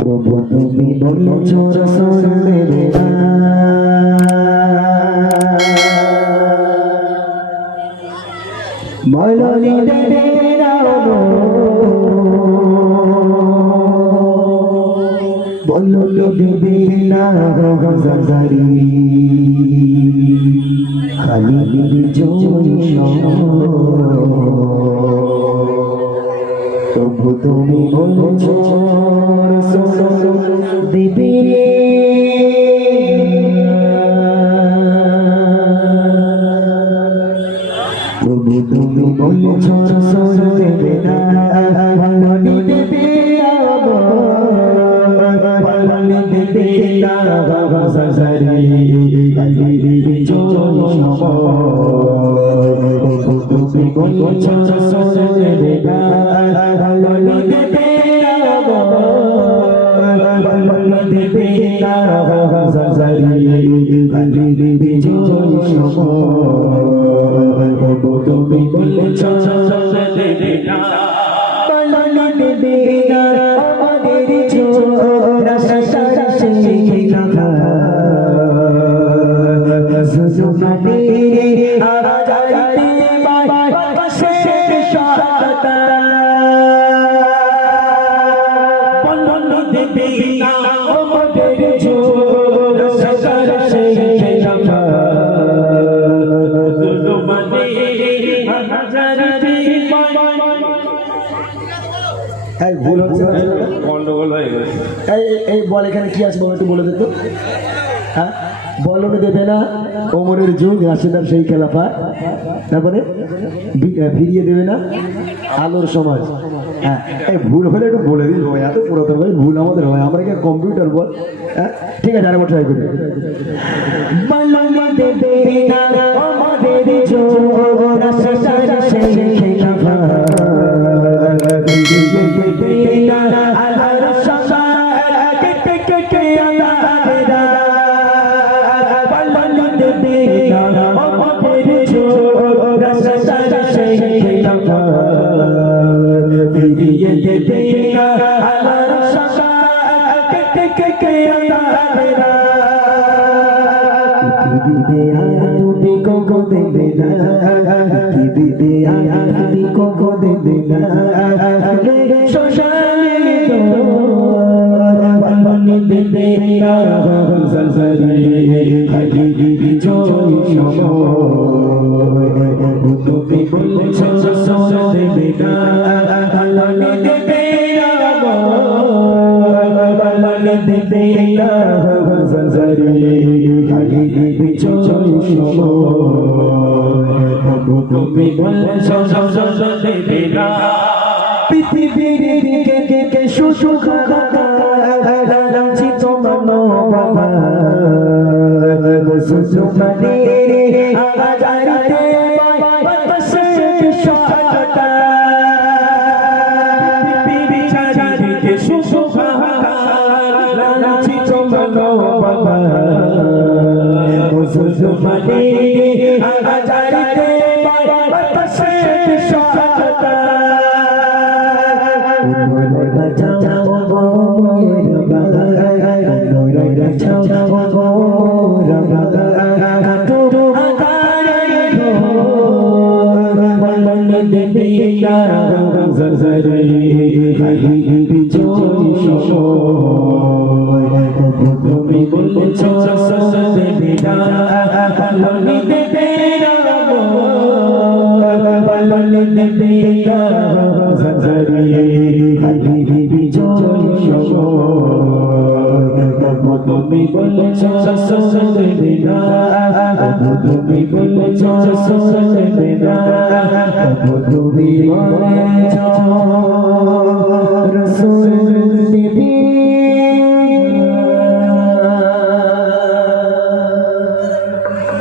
প্রভু তুমি বলেছ রাসূল দেবে না, মৌলনি দেবে না, বলো দেবে না গজারি খালি জয় প্রভু তুমি বলেছ রাসূল দেবে প্রভু তুমি বলেছ রাসূল দেবে না, বলি দেবে বলি দেবে না গজারি খালি জয় প্রভু তুমি বলেছ রাসূল দেবে না, বলি দেবে বলি দেবে না গজারি খালি জয় প্রভু তুমি বলেছ রাসূল দেবে না, বলি দেবে না আমাদের জোর সেই কথা সুজুমানে আজাইতে বাসে শাতা বলি দেবে না আমাদের জোর সেই কথা সুজুমানে আজাইতে এই ভুল হচ্ছে, গন্ডগোল হয়ে গেছে। এই বল এখানে কি আছে একটু বলে দিত। হ্যাঁ বলনে দেবে না ওমরের যুগ রাশিদার সেই খেলাফা, তারপরে ফিরিয়ে দেবে না আলোর সমাজ। হ্যাঁ এই ভুল হলে একটু বলে দিস ভাই, এত পুরাতন ভাই ভুল আমাদের হয়, আমরা কি কম্পিউটার বল। হ্যাঁ ঠিক আছে আরেকবার ট্রাই করি। বলনে দেবে না আমাদের যুগ রাশিদার সেই খেলাফা পৃথিবীর শুশু লাঞ্ছিত মানো বাবা সুজুমানে আজাইতে বাসে শাতা পৃথিবীর শুশু লাঞ্ছিত মানো বাবা সুজুমানে আজাইতে বাসে শাতা তুমি বলেছ দেবে না, বলি দেবে না বলি দেবে না খালি তুমি বলেছ দেবে না, তুমি বলেছ দেবে না, তুমি বলেছ